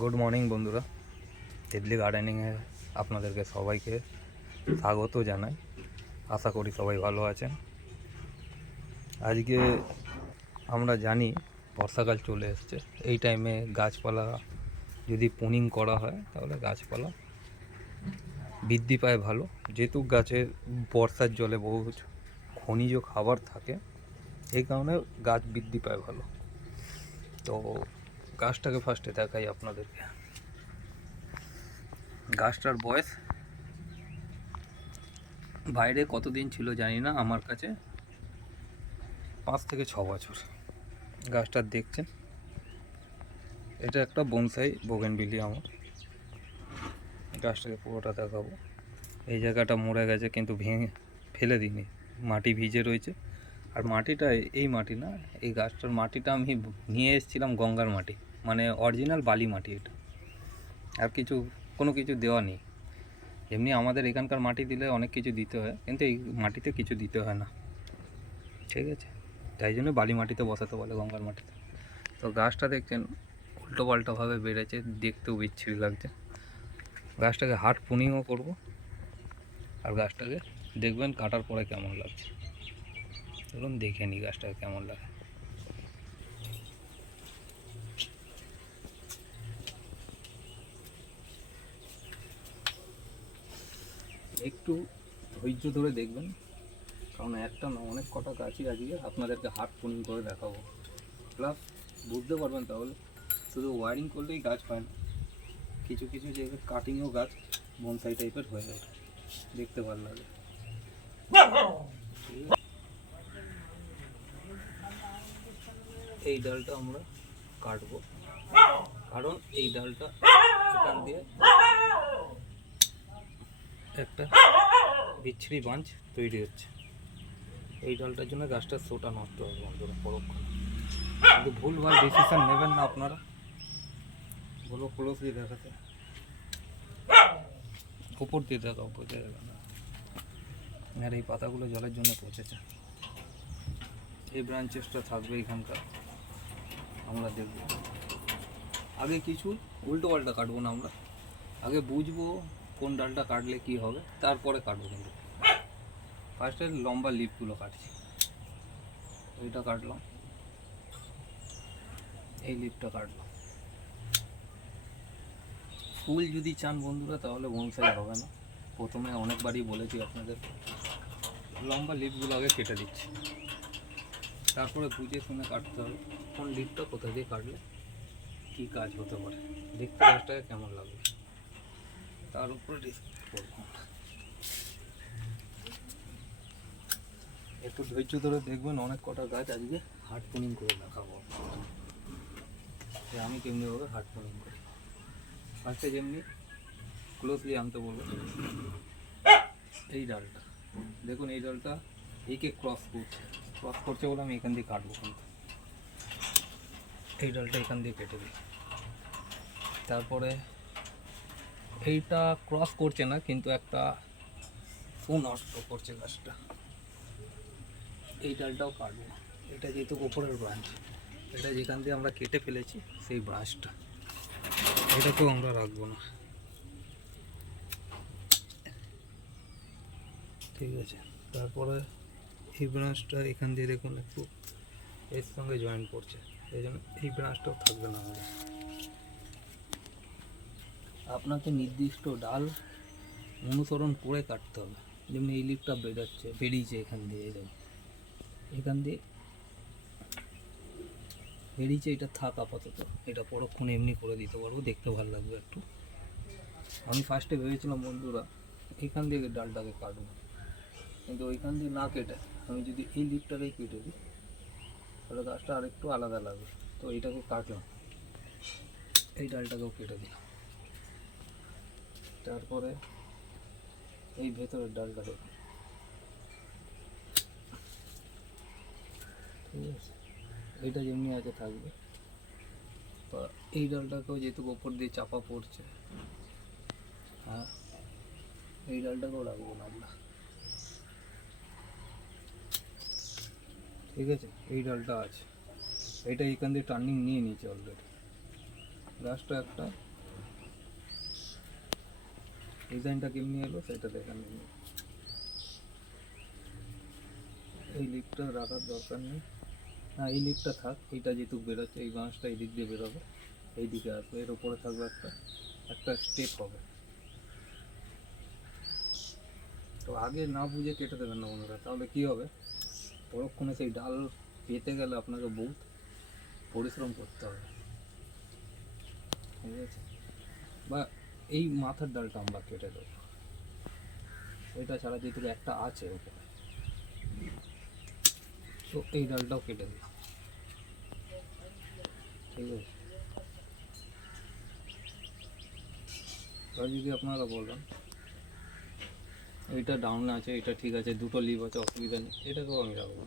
Good morning বন্ধুরা, তিতলি গার্ডেনিংয়ে আপনাদেরকে সবাইকে স্বাগত জানাই। আশা করি সবাই ভালো আছেন। আজকে আমরা জানি বর্ষাকাল চলে এসছে। এই টাইমে গাছপালা যদি প্রুনিং করা হয় তাহলে গাছপালা বৃদ্ধি পায় ভালো, যেহেতু গাছের বর্ষার জলে বহু খনিজ খাবার থাকে, এই কারণে গাছ বৃদ্ধি পায় ভালো। তো গাছটাকে ফার্স্টে দেখাই আপনাদেরকে। গাছটার বয়স বাইরে কতদিন ছিল জানি না, আমার কাছে 5 থেকে 6 বছর। গাছটা দেখছেন, এটা একটা বনসাই বোগেনভিলিয়া। আমার গাছটাকে পুরোটা দেখাবো। এই জায়গাটা মরে গেছে কিন্তু ভেঙে ফেলে দিইনি, মাটি ভিজে রয়েছে। আর মাটিটা এই মাটি না, এই গাছটার মাটিটা আমি নিয়ে এসেছিলাম গঙ্গার মাটি, মানে অরিজিনাল বালি মাটি এটা। আর কোনো কিছু দেওয়া নেই। এমনি আমাদের এখানকার মাটি দিলে অনেক কিছু দিতে হয়, কিন্তু এই মাটিতে কিছু দিতে হয় না, ঠিক আছে? তাই জন্য বালি মাটিতে বসাতে বলে, গঙ্গার মাটিতে। তো গাছটা দেখছেন উল্টো পাল্টাভাবে বেড়েছে, দেখতেও বিচ্ছিরি লাগছে। গাছটাকে হার্ড প্রুনিংও করব, আর গাছটাকে দেখবেন কাটার পরে কেমন লাগছে। চলুন দেখে নিই গাছটাকে কেমন লাগে। একটু ধৈর্য ধরে দেখবেন, কারণ একটা না অনেক কটা গাছই আজকে আপনাদেরকে হার্ড প্রুনিং করে দেখাবো। প্লাস বুঝতে পারবেন তাহলে শুধু ওয়ারিং করলেই গাছ হয় না, কিছু কিছু জায়গায় কাটিংও গাছ বনসাই টাইপের হয়ে যায়, দেখতে ভালো লাগে। এই ডালটা আমরা কাটবো, কারণ এই ডালটা এখান দিয়ে একটা বিচ্ছিরি বাঁচ তৈরি হচ্ছে। এই ডালটার জন্য গাছটার শোটা নষ্ট হবে বন্ধুরা পরক্ষণে। কিন্তু ভুলভাল ডিসিশন নেবেন না আপনারা। বলো ক্লোজ দিয়ে দেখাতে, উপর দিয়ে দেখা, উপর দিয়ে দেখা না। আর এই পাতাগুলো জলের জন্য পচেছে। এই ব্রাঞ্চেসটা থাকবে এখানকার, আমরা দেখব। আগে কিছু উল্টো পাল্টা কাটবো না আমরা, আগে বুঝবো কোন ডালটা কাটলে কি হবে, তারপরে কাটবো। কিন্তু ফার্স্টে লম্বা লিফগুলো কাটছি। এইটা কাটলাম, এই লিফটা কাটলাম। ফুল যদি চান বন্ধুরা তাহলে বনসাই হবে না। প্রথমে অনেকবারই বলেছি আপনাদের, লম্বা লিফগুলো আগে কেটে দিচ্ছি, তারপরে বুঝে শুনে কাটতে হবে কোন লিফটা কোথা দিয়ে কাটলে কী কাজ হতে পারে, দেখতে গাছটাকে কেমন লাগবে তার উপরে ডিসকাস করবো। একটু ধৈর্য ধরে দেখবেন, অনেক কটা গাছ আজকে হার্ড প্রুনিং করে দেখাবো যে আমি কেমনিভাবে হার্ড প্রুনিং করি। ফার্স্টে যেমনি ক্লোজলি আনতে বলবো। এই ডালটা দেখুন, এই ডালটা একে ক্রস করছে বলে আমি এখান দিয়ে কাটবো। কিন্তু এই ডালটা এখান দিয়ে কেটে দিই। তারপরে এইটা ক্রস করছে না, কিন্তু একটা নষ্ট করছে গাছটা। এই ডালটাও কাটবো, এটা যেহেতু ওপরের ব্রাঞ্চ, এটা যেখান দিয়ে আমরা কেটে ফেলেছি সেই ব্রাঞ্চটা, এটাকেও আমরা রাখবো না, ঠিক আছে? তারপরে এই ব্রাঞ্চটা এখান দিয়ে দেখুন একটু এর সঙ্গে জয়েন করছে, এই জন্য এই ব্রাঞ্চটাও থাকবে না আমাদের। আপনাকে নির্দিষ্ট ডাল অনুসরণ করে কাটতে হবে। যেমন এই লিফটা বেরিয়েছে এখান দিয়ে, এখান দিয়ে বেরিয়েছে, এটা থাক আপাতত, এটা পরক্ষণে এমনি করে দিতে পারবো, দেখতে ভালো লাগবে একটু। আমি ফার্স্টে ভেবেছিলাম বন্ধুরা এখান দিয়ে ডালটাকে কাটবো, কিন্তু ওইখান দিয়ে না কেটে আমি যদি এই লিফটাকেই কেটে দিই তাহলে গাছটা আরেকটু আলাদা লাগবে। তো এইটাকে কাটলাম, এই ডালটাকেও কেটে দিলাম। তারপরে এই ভেতরের ডালটা দেখুন, ঠিক আছে? এইটা যেমনি আছে থাকবে। তো এই ডালটাকেও যেহেতু ওপর দিয়ে চাপা পড়ছে, হ্যাঁ, এই ডালটাকেও রাখবো না আমরা, ঠিক আছে? এই ডালটা আছে, এইটা এখান দিয়ে টার্নিং নিয়ে নিয়েছে অলরেডি, গাছটা একটা ডিজাইনটা কেমনি এলো সেটা দেখান নেই। এই লিফটটা রাখার দরকার নেই, হ্যাঁ এই লিফটটা থাক, এইটা যেহেতু বেরোচ্ছে এই বাঁশটা এই দিক দিয়ে বেরোবে, এই দিকে আসবে, এর উপরে থাকবে একটা একটা স্টেপ হবে। তো আগে না বুঝে কেটে দেবেন না বন্ধুরা, তাহলে কী হবে, পরক্ষণে সেই ডাল পেতে গেলে আপনাকে বহুত পরিশ্রম করতে হবে, ঠিক আছে? বা এই মাথার ডালটা আমরা কেটে দেবো, এটা ছাড়া যেহেতু একটা আছে উপরে, তো এই ডালটাও কেটে দিই, ঠিক আছে? এবার যদি আপনারা বলেন এইটা ডাউনে আছে, এটা ঠিক আছে, দুটো লিভ আছে, অসুবিধা নেই, এটাকেও আমি রাখবো।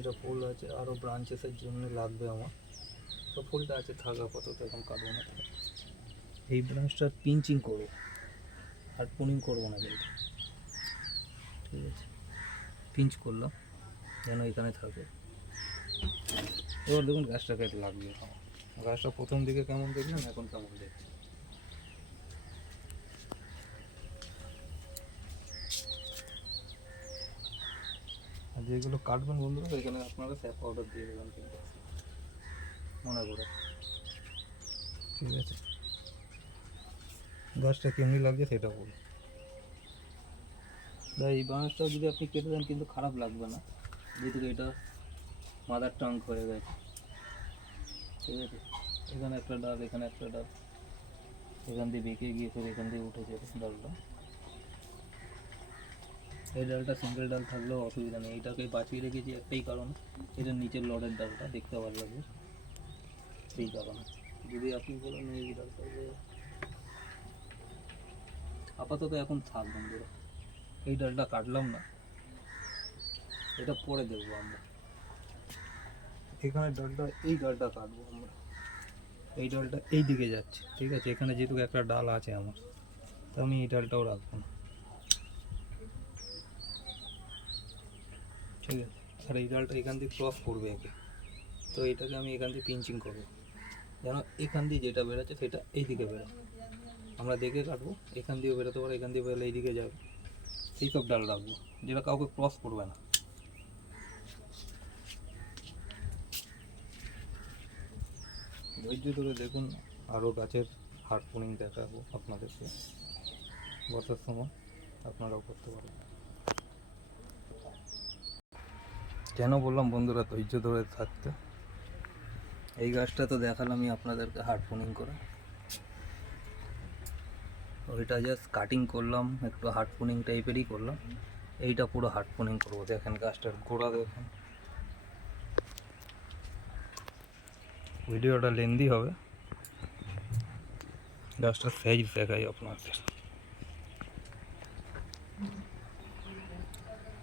এটা ফুল আছে, আরও ব্রাঞ্চেসের জন্য লাগবে আমার, তো ফুলটা আছে থাকা আপাতত, এখন কাটবো না। এই ব্রাঞ্চটা পিঞ্চিং করবো, আর পুনিং করবো না কিন্তু, ঠিক আছে? পিঞ্চ করলাম যেন এখানে থাকে। এবার দেখুন গাছটা কেটে লাগবে, গাছটা প্রথম দিকে কেমন দেখলেন, এখন কেমন দেখছেন। আর যেগুলো কাটবেন বন্ধুরা, এখানে আপনারা স্যাপ পাউডার দিয়ে দেবেন কিন্তু, মনে করে, ঠিক আছে? গাছটা কেমনি লাগছে সেটা বলুন। এই বাঁশটা যদি আপনি কেটে দেন কিন্তু খারাপ লাগবে না, যেহেতু এটা মাদার টাঙ্ক হয়ে গেছে, ঠিক আছে? এখানে একটা ডাল, এখানে একটা ডাল, এখান দিয়ে বেঁকে গিয়ে ফের এখান দিয়ে উঠেছে ডালটা। এই ডালটা সিঙ্গেল ডাল থাকলেও অসুবিধা নেই, এটাকে বাঁচিয়ে রেখেছি একটাই কারণ, এটা নিচের লড়ের ডালটা দেখতে ভালো লাগবে, সেই কারণে। যদি আপনি বলেন এই ডালটা যে আপাতত এখন থাক বন্ধুরা, এই ডালটা কাটলাম না, এটা পরে দেখবো আমরা। এখানে ডালটা, এই ডালটা কাটবো আমরা, এই ডালটা এই দিকে যাচ্ছে, ঠিক আছে? এখানে যেহেতু একটা ডাল আছে আমার, তো আমি এই ডালটাও রাখবো না, ঠিক আছে? আর এই ডালটা এখান দিয়ে ক্রস করবে একে, তো এটাকে আমি এখান দিয়ে পিঞ্চিং করবো, যেন এখান দিয়ে যেটা বেরোচ্ছে সেটা এই দিকে বেরো, আমরা দেখে কাটবো, এখান দিয়ে বেরোতে পারে, এখান দিয়ে বেরোলে এই দিকে যাবে, এই সব ডাল রাখবো যেটা কাউকে ক্রস করবে না। ধৈর্য ধরে দেখুন, আরও গাছের হার্ড পুনিং দেখাবো আপনাদেরকে বর্ষার সময়, আপনারাও করতে পারেন। কেন বললাম বন্ধুরা ধৈর্য ধরে থাকতে, এই গাছটা তো দেখালামই আপনাদেরকে হার্ড পুনিং করে, ওইটা জাস্ট কাটিং করলাম, একটু হার্ড পুনিং টাইপেরই করলাম, এইটা পুরো হার্ড পুনিং করবো। দেখেন গাছটার গোড়া দেখেন, ভিডিওটা লেন্দি হবে, গাছটার সাইজ দেখাই আপনাদের,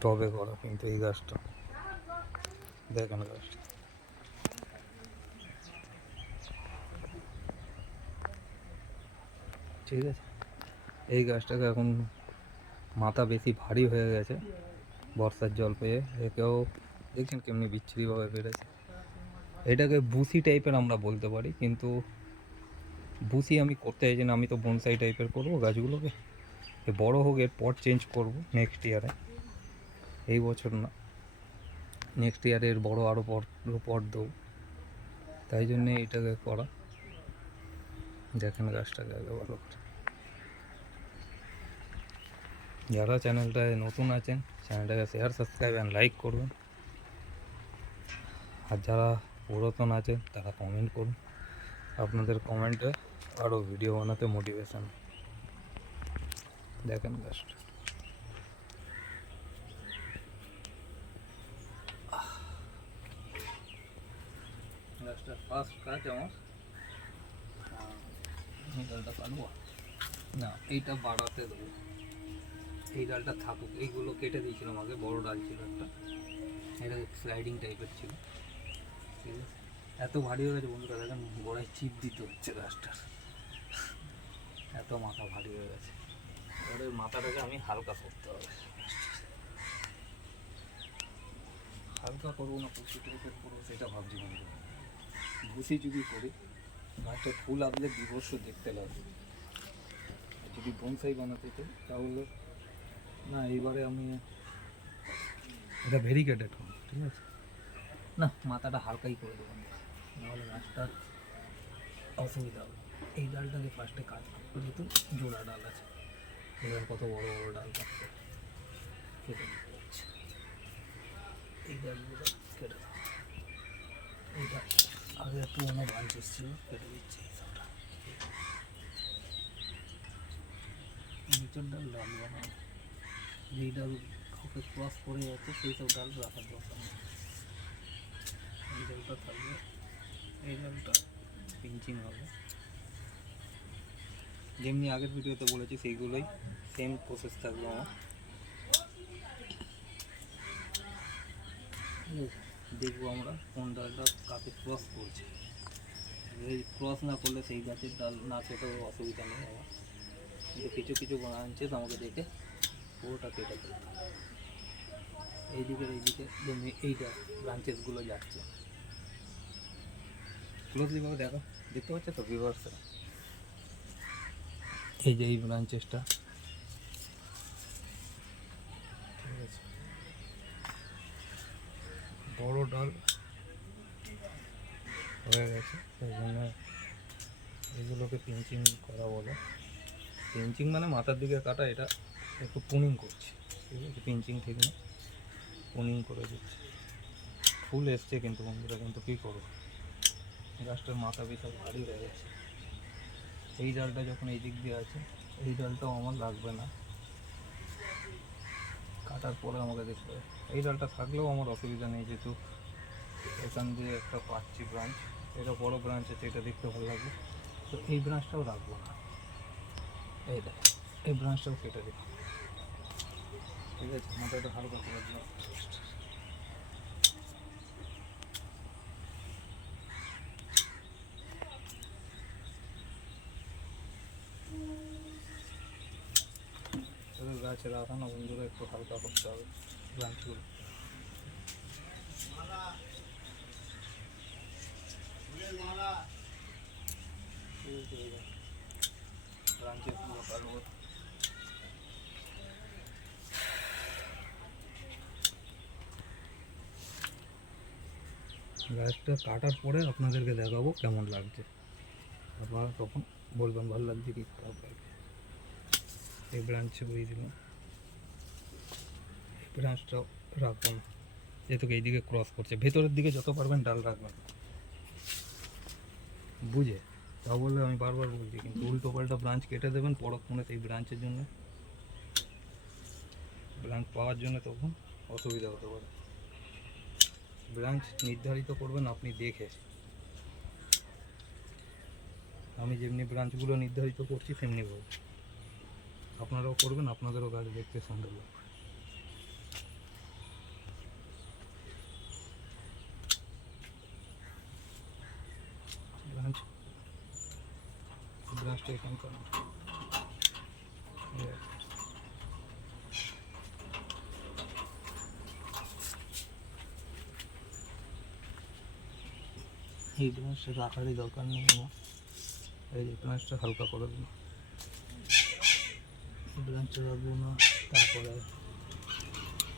টবে করা কিন্তু এই গাছটা, দেখেন গাছটা, ঠিক আছে? এই গাছটাকে এখন মাথা বেশি ভারী হয়ে গেছে বর্ষার জল পেয়ে, একেও দেখছেন কেমনি বিচ্ছিরিভাবে বেড়েছে, এটাকে বুসি টাইপের আমরা বলতে পারি, কিন্তু বুসি আমি করতে চাইছি না, আমি তো বনসাই টাইপের করবো গাছগুলোকে, বড় হোক এর পট চেঞ্জ করব নেক্সট ইয়ারে, এই বছর না, নেক্সট ইয়ারে এর বড় আরও পট দেবো, তাই জন্যে এটাকে করা। দেখেন গাছটাকে আগে ভালো করে, যারা চ্যানেলটায় নতুন আছেন চ্যানেলটাকে শেয়ার, সাবস্ক্রাইব অ্যান্ড লাইক করবেন, আর যারা পুরাতন আছেন তারা কমেন্ট করুন, আপনাদের কমেন্টে আরও ভিডিও বানাতে মোটিভেশন। দেখেন গাছটা, গাছটার ফার্স্ট কাজ আমার, এই ডালটা কাটবো না, এইটা বাড়াতে দেবো, এই ডালটা থাকুক, এইগুলো কেটে দিয়েছিলাম আগে, বড় ডাল ছিল একটা, এটা স্লাইডিং টাইপের ছিল, ঠিক আছে? এত ভারী হয়ে গেছে বন্ধুরা, দেখেন গোড়ায় চিপ দিতে হচ্ছে গাছটার, এত মাথা ভারী হয়ে গেছে। তাহলে মাথাটাকে আমি হালকা করতে হবে। হালকা করবো না প্রচুর টাইপের করবো সেটা ভাবছি, কিন্তু ভুসি যদি করি গাছটা ফুল আসলে বিভৎস দেখতে লাগবে। যদি বনসাই বানাতে চাই তাহলে না, এইবারে আমি এটা ভেরিকেটেড হবে, ঠিক আছে না, মাথাটা হালকাই করে দেবো, নাহলে গাছটার অসুবিধা হবে। এই ডালটাকে ফার্স্টে কাট করতে, যেহেতু জোড়া ডাল আছে, এবার কত বড় বড় ডাল থাকবে কেটে নিতে হচ্ছে। এই ডালগুলো কেটে দেবো। এইটা আগে একটু অন্য ব্রাঞ্চ এসেছিল, কেটে দিচ্ছি এইসবটা। নিচের ডাল রাখবো না, যেই ডাল কাউকে ক্রস করে যাচ্ছে সেই সব ডাল রাখার দরকার নেই। এই ডালটা থাকবে, এই ডালটা পিঞ্চিং হবে, যেমনি আগের ভিডিওতে বলেছি সেইগুলোই সেম প্রসেস থাকবে আমার। দেখবো আমরা কোন ডালটা কাকে ক্রস করছে, যদি ক্রস না করলে সেই গাছের ডাল না কেটেও অসুবিধা নেই আমার, কিন্তু কিছু কিছু ব্রাঞ্চেস আমাকে দেখে পুরোটা কেটে ফেলতে হবে। এইদিকে যেমনি এইটা ব্রাঞ্চেসগুলো যাচ্ছে, ক্লোজলিভাবে দেখো, দেখতে পাচ্ছ তো ভিউয়ার্সরা, এই যে এই ব্রাঞ্চেসটা, ঠিক আছে, বড় ডাল হয়ে গেছে, সেই জন্য এগুলোকে পিঞ্চিং করা বলে। পিঞ্চিং মানে মাথার দিকে কাটা, এটা একটু পুনিং করছি, ঠিক আছে, পিঞ্চিং ঠিক না, পুনিং করে দিচ্ছি। ফুল এসছে কিন্তু বন্ধুরা, কিন্তু কী করবো, গাছটার মাথা বিশাল ভারী হয়ে গেছে। এই ডালটা যখন এই দিক দিয়ে আছে, এই ডালটাও আমার লাগবে না, কাটার পরে আমাকে দেখতে হবে। এই ডালটা থাকলেও আমার অসুবিধা নেই, যেহেতু এখান দিয়ে একটা পাচ্ছি ব্রাঞ্চ, এটা বড় ব্রাঞ্চ আছে, এটা দেখতে ভালো লাগবে, তো এই ব্রাঞ্চটাও রাখবো না। এই দেখ, এই ব্রাঞ্চটাও কেটে দিই, ঠিক আছে, মাথাটা হালকা করে দিলাম। গাছে রাখা না বন্ধুরা, একটু হালকা করতে হবে ব্রাঞ্চগুলো। ব্রাঞ্চেসগুলো কাটবো। গাছটা কাটার পরে আপনাদেরকে দেখাবো কেমন লাগছে, আপনারা তখন বলবেন ভালো লাগছে কি খারাপ লাগছে। এই ব্রাঞ্চে বই দিলাম, এই ব্রাঞ্চটাও রাখবো না, যেহেতু এইদিকে ক্রস করছে। ভেতরের দিকে যত পারবেন ডাল রাখবেন, বুঝে, তা বললে আমি বারবার বলছি, কিন্তু উল্টো পাল্টা ব্রাঞ্চ কেটে দেবেন পরক্ষণে, এই ব্রাঞ্চের জন্য, ব্রাঞ্চ পাওয়ার জন্য তখন অসুবিধা হতে পারে। ব্রাঞ্চ নির্ধারিত করবেন আপনি দেখে, আমি যেমনি ব্রাঞ্চগুলো নির্ধারিত করছি তেমনিভাবে আপনারাও করবেন, আপনাদেরও গাছ দেখতে সুন্দর লাগবে। ব্রাঞ্চটা এখানকার এই ব্রাঞ্চটা রাখারই দরকার নেই আমার, এই ব্রাঞ্চটা হালকা করে দিন, ব্রাঞ্চটা রাখবো না। তারপরে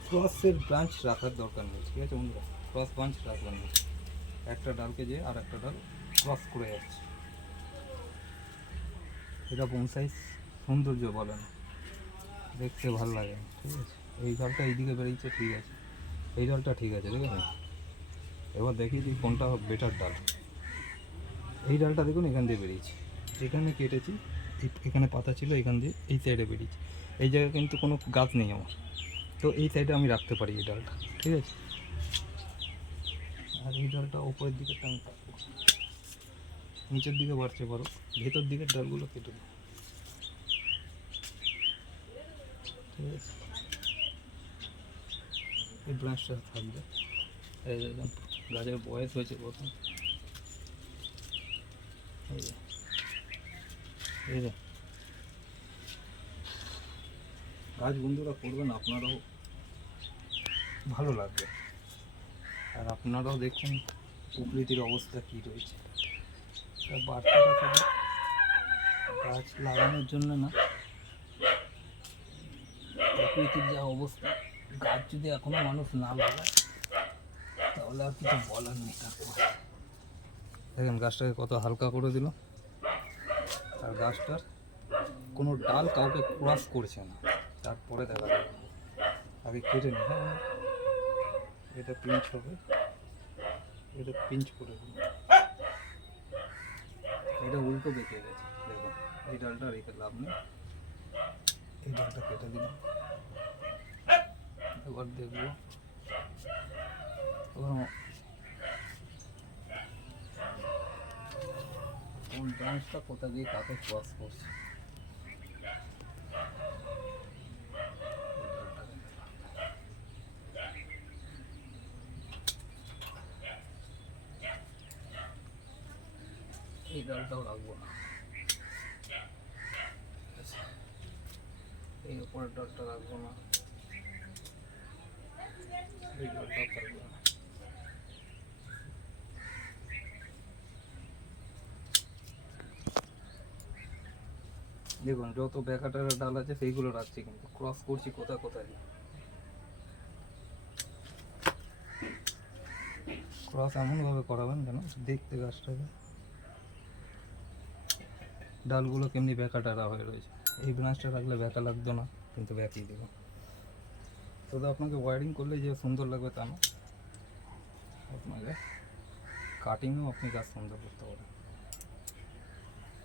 ক্রসের ব্রাঞ্চ রাখার দরকার নেই, ঠিক আছে বন্ধুরা, ক্রস ব্রাঞ্চ রাখবেন না, একটা ডালকে যে আর একটা ডাল ক্রস করে যাচ্ছে, এটা বনসাই সৌন্দর্য বলে না, দেখতে ভালো লাগে না, ঠিক আছে। এই ডালটা এইদিকে বেরিয়েছে, ঠিক আছে, এই ডালটা ঠিক আছে, ঠিক আছে। এবার দেখি যে কোনটা বেটার ডাল। এই ডালটা দেখুন এখান দিয়ে বেরিয়েছে, যেখানে কেটেছি এখানে পাতা ছিল, এখান দিয়ে এই সাইডে বেরিয়েছে, এই জায়গায় কিন্তু কোনো গাছ নেই আমার, তো এই সাইডে আমি রাখতে পারি এই ডালটা, ঠিক আছে। আর এই ডালটা ওপরের দিকে টান থাকবো, নিচের দিকে বাড়ছে বড়, ভেতর দিকের ডালগুলো কেটে দেবো, ঠিক আছে। এই ব্রাঞ্চটা থাকবে, এই দেখুন গাছের বয়স হয়েছে প্রথম, এই যে কাজ বন্ধুরা করবেন, আপনারাও ভালো লাগবে। আর আপনারাও দেখুন প্রকৃতির অবস্থা কী রয়েছে। তা বার্তাটা শুধু গাছ লাগানোর জন্য না, প্রকৃতির যা অবস্থা, গাছ যদি এখনও মানুষ না লাগায় তাহলে আর কিছু বলার নেই। তারপর দেখেন গাছটাকে কত হালকা করে দিল, আর গাছটার কোনো ডাল কাউকে ক্রস করছে না। তারপরে দেখা যাবে, আগে কেটে নি। হ্যাঁ, এটা পিঞ্চ হবে, এটা পিঞ্চ করে দিল, এটা উল্টো বেঁকে গেছে। দেখুন এই ডালটা রেখে লাভ নেই, এই ডালটা কেটে দিলাম। এবার দেখবো কোন ব্রাঞ্চটা কোথা দিয়ে কাকে ক্রস করছে। এই ডালটাও রাখবো না, এই উপরের ডালটা রাখবো না, এই ডালটাও থাকবো না। দেখুন যত ব্যাকাটার ডাল আছে সেইগুলো রাখছি, কিন্তু ক্রস করছি কোথায় কোথায়। ক্রস এমনভাবে করাবেন যেন দেখতে গাছটাকে, ডালগুলো কেমনি ব্যাকাটারা হয়ে রয়েছে। এই ব্রাঞ্চটা রাখলে ব্যাকা লাগতো না, কিন্তু ব্যাকিয়ে দেবো। শুধু আপনাকে ওয়ারিং করলে যে সুন্দর লাগবে তা না, আপনাকে কাটিংও আপনি গাছ সুন্দর করতে পারেন।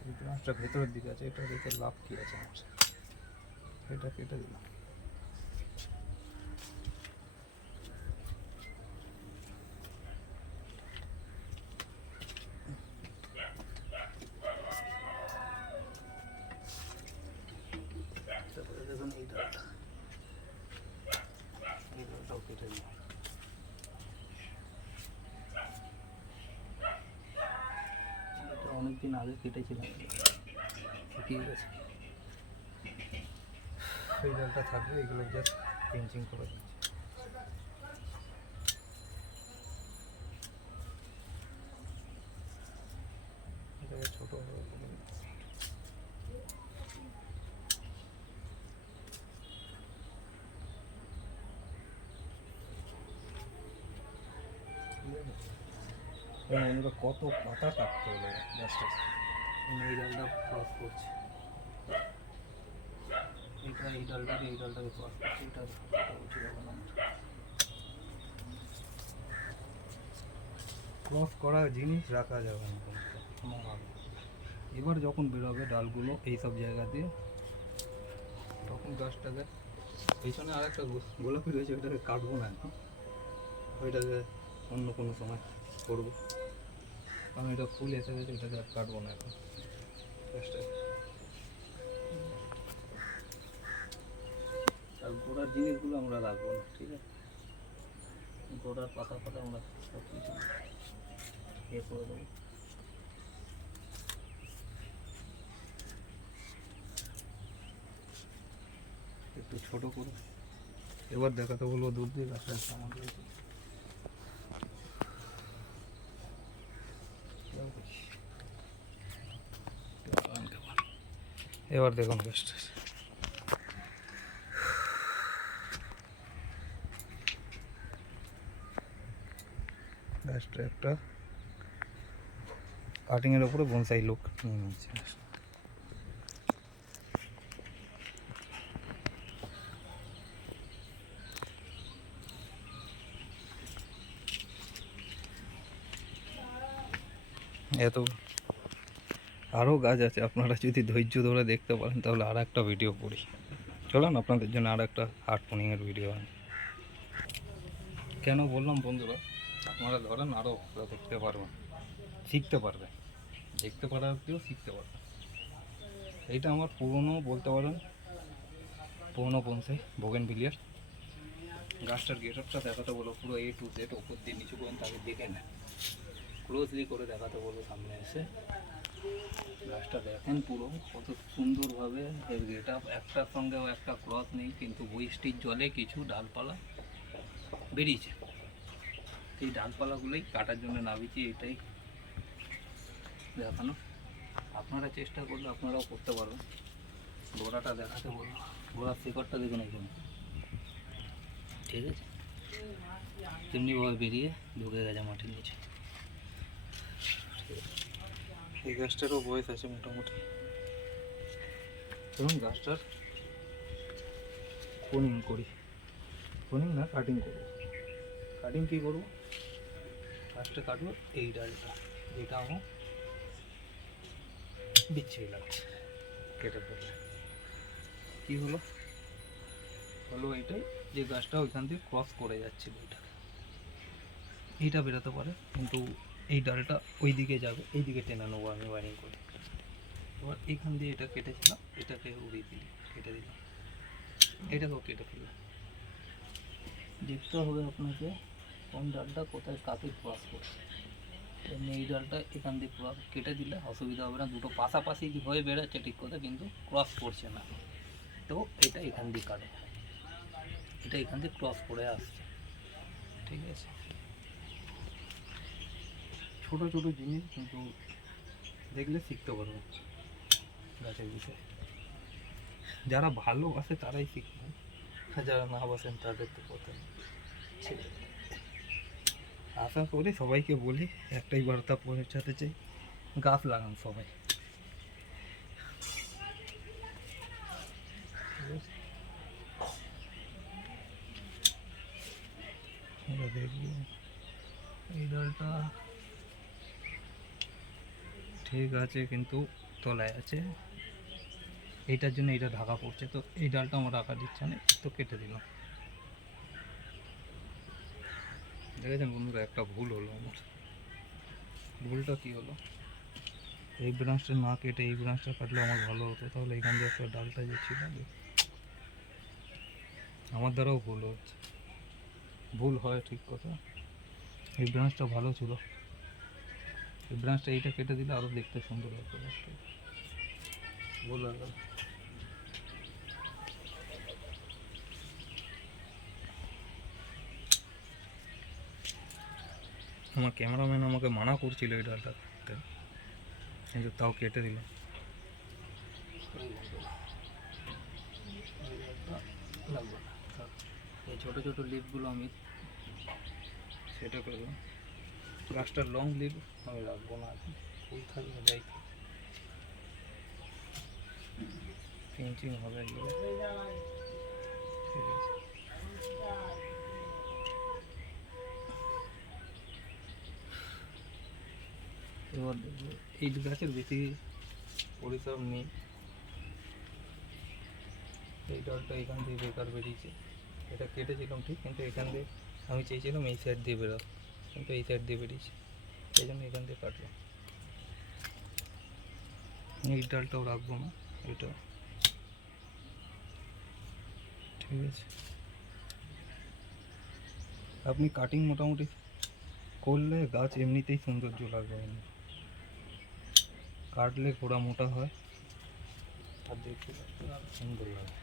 এই ব্রাঞ্চটা ভেতরের দিকে আছে, এটা রেখে লাভ কী আছে আমার, এটা কেটে দিলাম। তারপরে দেখুন এই ডালটা, এই ডালটাও কেটে দিলাম। এটা অনেকদিন আগে কেটেছিলাম, শুকিয়ে গেছে। এই ডালটা থাকবে, এগুলো জাস্ট পিঞ্চিং করে দিচ্ছি। এটাকে ছোটো করে দিলাম। বন্ধুরা কত পাতা কাটতে হলো গাছটা, এই ডালটা ক্রস করছে, এটা এই ডালটাকে ক্রস করছে, এটা ক্রস করা জিনিস রাখা যাবে না কোনোভাবে। এবার যখন বেরোবে ডালগুলো এইসব জায়গা দিয়ে, তখন গাছটাকে পেছনে আর একটা গোলাপি রয়েছে, ওইটাকে কাটবো না এখন, ওইটাকে অন্য কোনো সময় করবো, কারণ এটা ফুল এসে গেছে, এটাকে আর কাটবো না এখন গাছটাকে। আর গোড়ার জিনিসগুলো আমরা রাখবো না, ঠিক আছে? গোড়ার পাতা পাতা আমরা সব কিছু ইয়ে করে দেবো। একটু ছোট করে এবার দেখাতে বলবো দূর দিয়ে গাছটা কেমন রয়েছে। এবার দেখুন গাছটা, গাছটা একটা কাটিংয়ের ওপরে বনসাই লুক নিয়ে নিচ্ছে। এত আরও গাছ আছে, আপনারা যদি ধৈর্য ধরে দেখতে পারেন তাহলে আর একটা ভিডিও করি। চলুন আপনাদের জন্য আর একটা হার্ট পোনিংয়ের ভিডিও আনি। কেন বললাম বন্ধুরা, আপনারা ধরেন আরও দেখতে পারবেন, শিখতে পারবেন, দেখতে পারার কেউ শিখতে পারবেন। এইটা আমার পুরনো বলতে পারেন, পুরনো বনসাই বোগেনভিলিয়ার। গাছটার গেটআপটা দেখাতে বলো পুরো A to Z, ওপর দিয়ে নিচু পর্যন্ত আগে দেখে নেন, ক্লোজলি করে দেখাতে বলো সামনে এসে। গাছটা দেখেন পুরো কত সুন্দরভাবে এর গেট আপ, একটার সঙ্গেও একটা ক্রস নেই, কিন্তু বৃষ্টির জলে কিছু ডালপালা বেরিয়েছে। এই ডালপালাগুলোই কাটার জন্য নামিয়েছি, এটাই দেখানো। আপনারা চেষ্টা করলে আপনারাও করতে পারবেন। গোড়াটা দেখাতে বলবো, গোড়ার শিকড়টা দেখুন এখানে, ঠিক আছে, তেমনিভাবে বেরিয়ে ঢুকে গেছে মাটির নিচে। এই গাছটারও বয়স আছে মোটামুটি। ধরুন গাছটার প্রুনিং করি, প্রুনিং না কাটিং করবো। কাটিং কী করবো, ফার্স্টে কাটবো এই ডালটা, যেটা আমার বিচ্ছিরি লাগছে, কেটে ফেললে কী হলো, এটাই যে গাছটা ওইখান দিয়ে ক্রস করে যাচ্ছে ওইটাকে, এইটা বেরোতে পারে, কিন্তু এই ডালটা ওই দিকে যাবে, এই দিকে টেনে নেবো আমি ওয়ারিং করে। এবার এইখান দিয়ে এটা কেটেছিলাম, এটাকে উড়িয়ে দিই, কেটে দিলাম, এটাকেও কেটে ফেললাম। দেখতে হবে আপনাকে কোন ডালটা কোথায় কাকে ক্রস করছে। এমনি এই ডালটা এখান দিয়ে পুরো কেটে দিলে অসুবিধা হবে না, দুটো পাশাপাশি হয়ে বেরোচ্ছে ঠিক কথা, কিন্তু ক্রস করছে না। তো এটা এখান দিয়ে কাটে, এটা এখান দিয়ে ক্রস করে আসছে, ঠিক আছে। ছোটো ছোটো জিনিস কিন্তু দেখলে শিখতে পারবো গাছের বিষয়ে। যারা ভালোবাসে তারাই শিখবে, আর যারা না বাসেন তাদের তো কথা নেই। আশা করি সবাইকে বলি, একটাই বার্তা পৌঁছাতে চাই, গাছ লাগান সবাই। দেখবো এই ডালটা ঠিক আছে, কিন্তু তলায় আছে, এইটার জন্য এটা ঢাকা পড়ছে, তো এই ডালটা আমার রাখা দিচ্ছে না, তো কেটে দিলাম। দেখেছেন বন্ধুরা, একটা ভুল হলো আমার। ভুলটা কী হলো, এই ব্রাঞ্চটা না কেটে এই ব্রাঞ্চটা কাটলে আমার ভালো হতো, তাহলে এখান দিয়ে একটা ডালটা যে ছিল, আমার দ্বারাও ভুল হচ্ছে, ভুল হয় ঠিক কথা। এই ব্রাঞ্চটা ভালো ছিল, এই ব্রাঞ্চটা এইটা কেটে দিলে আরও দেখতে সুন্দর হতো, ভুল হয়ে গেল। আমার ক্যামেরাম্যান আমাকে মানা করছিল এই ডালটা কাটতে, কিন্তু তাও কেটে দিলাম। এই ছোটো ছোটো লিফগুলো আমি সেটা করলাম, গাছটার লং লিভ আমি রাখবো না, ফুল থাকবে যাই পিঞ্চিং হবে, ঠিক আছে। এবার দেখবো এই গাছের বেশি পরিশ্রম নেই, এই ডালটা এখান দিয়ে বেকার বেরিয়েছে, এটা কেটেছিলাম ঠিক, কিন্তু এখান দিয়ে আমি চেয়েছিলাম এই সাইড দিয়ে বেরো, কিন্তু এই সাইড দিয়ে বেরিয়েছে, সেই জন্য এখান দিয়ে কাটলাম। এই ডালটাও রাখবো না, এটা ঠিক আছে। আপনি কাটিং মোটামুটি করলে গাছ এমনিতেই সৌন্দর্য লাগবে, কাটলে গোড়া মোটা হয় আর দেখতে সুন্দর লাগে।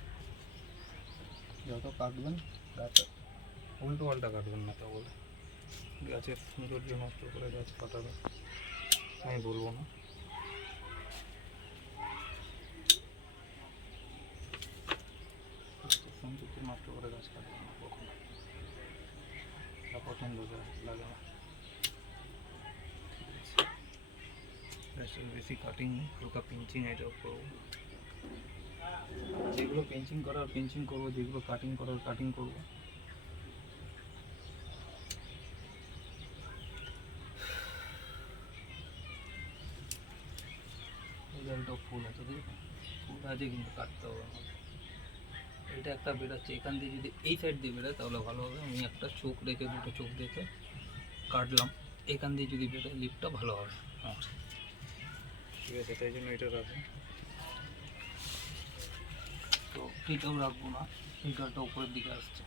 যত কাটবেন গাছ উল্টো পাল্টা কাটবেন না, তা বলে গাছের সৌন্দর্য নষ্ট করে গাছ কাটাবে আমি বলবো না। সৌন্দর্য নষ্ট করে গাছ কাটবে না কখনো, তা পছন্দ লাগে না। গাছের বেশি কাটিং হালকা পিঞ্চিং এটা করবো, যেগুলো পেঞ্চিং করার পেঞ্চিং করবো, যেগুলো কাটিং করার কাটিং করবো। এই ডালটাও ফুল আছে, দেখুন ফুল আছে, কিন্তু কাটতে হবে আমাকে। এটা একটা বেরোচ্ছে এখান দিয়ে, যদি এই সাইড দিয়ে বেরোয় তাহলে ভালো হবে, আমি একটা চোখ রেখে দুটো চোখ দেখে কাটলাম, এখান দিয়ে যদি বেরোয় লিফটটা ভালো হবে আমার, ঠিক আছে, তাই জন্য এটা রাখবো। তো এটাও রাখবো না, এই ডালটা উপরের দিকে আসছে,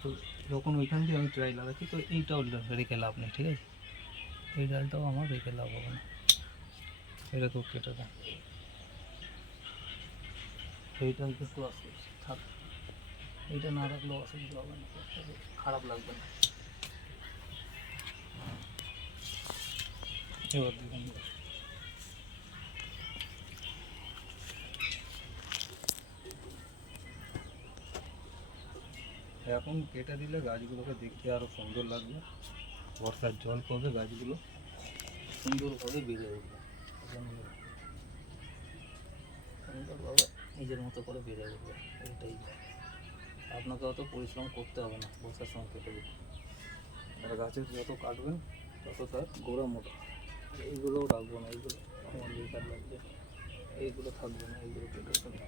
তো যখন ওইখান দিয়ে আমি ট্রাই লাগাচ্ছি তো এইটাও রেখে লাভ নেই, ঠিক আছে? এই ডালটাও আমার রেখে লাভ হবে না, এটা তো কেটে দেয়। এইটা একটু আসবে থাক, এইটা না রাখলেও অসুবিধা হবে না, খারাপ লাগবে না। এবার দেখুন, এখন কেটে দিলে গাছগুলোকে দেখতে আরও সুন্দর লাগবে, বর্ষার জল পড়বে, গাছগুলো সুন্দরভাবে বেড়ে উঠবে, সুন্দরভাবে নিজের মতো করে বেড়ে উঠবে। এইটাই, আপনাকে অত পরিশ্রম করতে হবে না বর্ষার সময় কেটে দিতে। আর গাছের যত কাটবেন তত তার গোড়া মোটা। এইগুলোও রাখবো না, এইগুলো আমার বেকার লাগবে, এইগুলো থাকবে না, এইগুলো কেটে ফেলবো।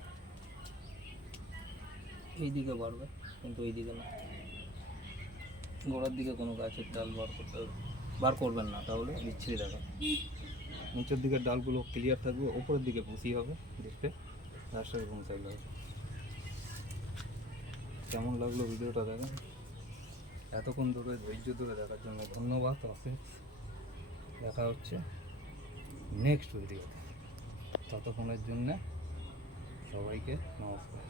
এই দিকে বাড়বে কিন্তু এই দিকে না, গোড়ার দিকে কোনো গাছের ডাল বার করবেন না, তাহলে বিচ্ছিরি দেখা। নিচের দিকের ডালগুলো ক্লিয়ার থাকবে, ওপরের দিকে ভুসি হবে, দেখতে গাছটা এরকম সাইজ লাগবে। কেমন লাগলো ভিডিওটা দেখেন, এতক্ষণ ধরে ধৈর্য ধরে দেখার জন্য ধন্যবাদ। অশেষ দেখা হচ্ছে নেক্সট ভিডিওতে, ততক্ষণের জন্যে সবাইকে নমস্কার।